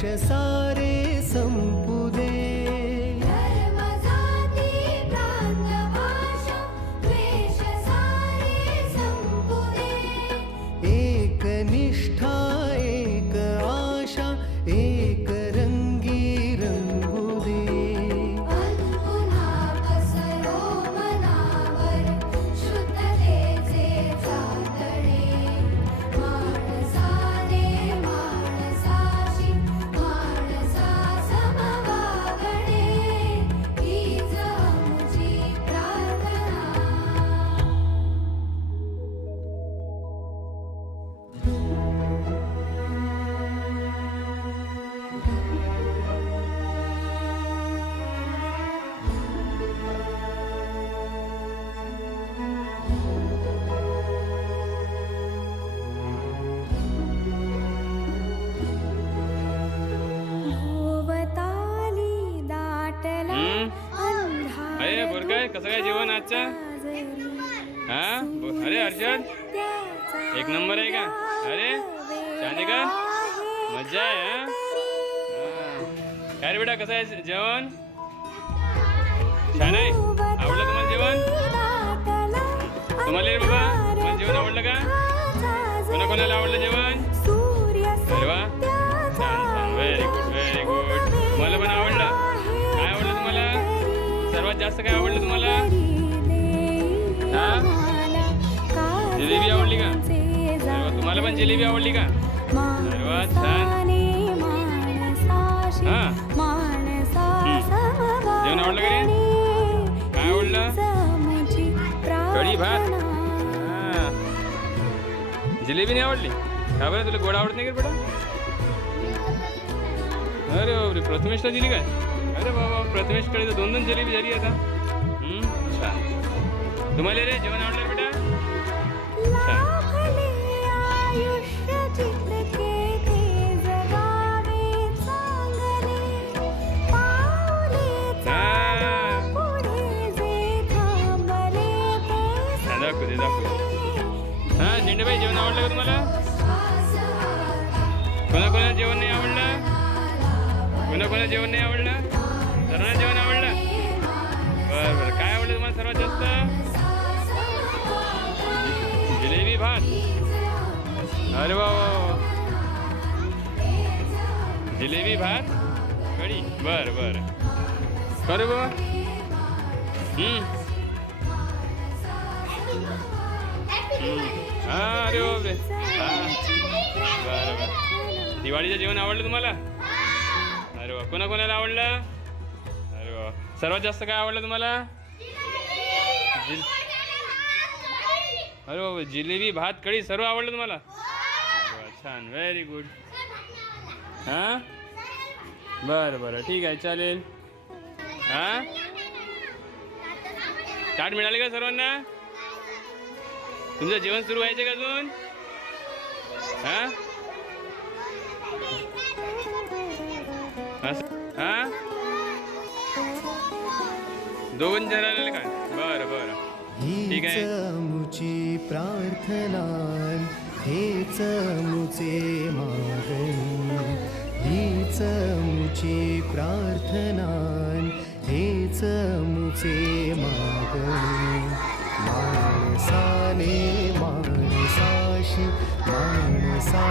ಕ್ಷಸಾರ अरे बोल काय? कसं काय जेवण आजचं? हा? अरे हर्षद एक नंबर आहे का? अरे छान आहे का? मज्जा आहे हा? हा. काय रे बेटा कसं आहे जेवण? छान आहे. आवडलं तुम्हाला जेवण? तुम्हाला रे बाबा तुम्हाला जेवण आवडलं का? कोणा कोणाला आवडलं जेवण? अरे वा. छान छान. व्हेरी गुड व्हेरी गुड मला पण आवडलं? जास्त काय आवडलं तुम्हाला? हा? जिलेबी आवडली का? तुम्हाला पण जिलेबी आवडली का? अरे वा छान. हा. जेवण आवडलं का रे? काय आवडलं? कढी भात. जिलेबी नाही आवडली? का बरं तुला गोड आवडत नाही का बेटा? अरे बापरे प्रथमेशला दिली काय? अरे बाबा प्रथमेशकडे तर दोन दोन जलेबी झाली आता. छान. तुम्हाला रे जेवण आवडलं बेटा? छान. कोणा कोणा जेवण नाही आवडलं? सर्वांना जेवण आवडलं? बरं बरं. काय आवडलं तुम्हाला सर्वात जास्त? जिलेबी भात. अरे वा जिलेबी भात? कढी. बरं बरं. बरं बाबा हम्म. हा अरे बापरे. हा. बरं बरं. दिवाळीचं जेवण आवडलं तुम्हाला? अरे वा. कोणा कोणाला आवडलं? अरे वा. सर्वात जास्त काय आवडलं तुम्हाला? जिल अरे बाबा जिलेबी भात कढी सर्व आवडलं तुम्हाला? अरे छान. व्हेरी गुड हां? बरं बरं. ठीक आहे चालेल. हां? चाट मिळाले का सर्वांना? तुमचं जेवण सुरू व्हायचं का अजून? हा? हा? दोन जण आलेले काय बरं बरं. ठीक आहे. मुची प्रार्थना हेच मुचे मागणी हीच मुची प्रार्थना हेच मुचे मागणी माणसाने माणसाशी भाषी माणसा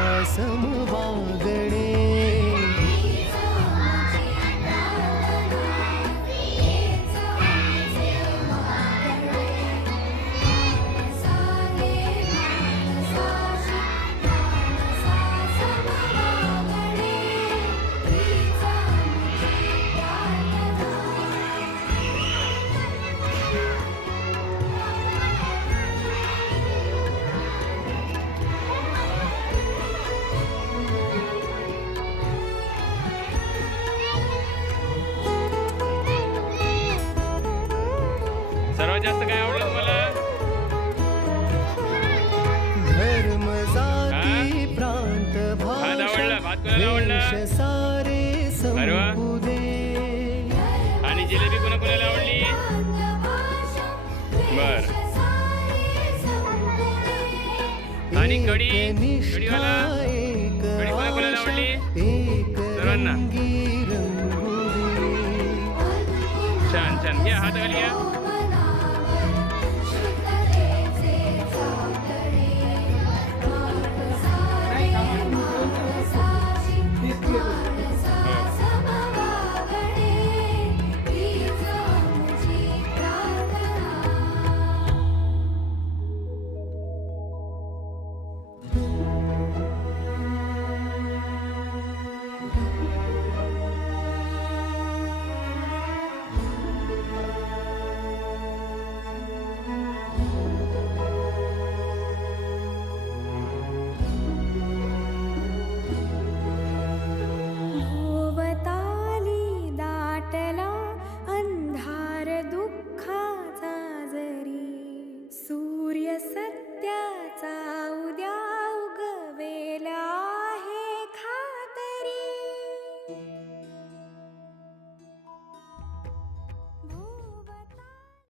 जास्त काय आवडलं तुम्हाला धर्म जाती प्रांत भात आवडला? भात कोणाला आवडला? अरे वा. आणि जिलेबी कोणा कोणाला आवडली? बर. आणि कढी? कढीवाला? कढी कोणा कोणाला आवडली? सर्वांना. छान छान. घ्या हात घ्या.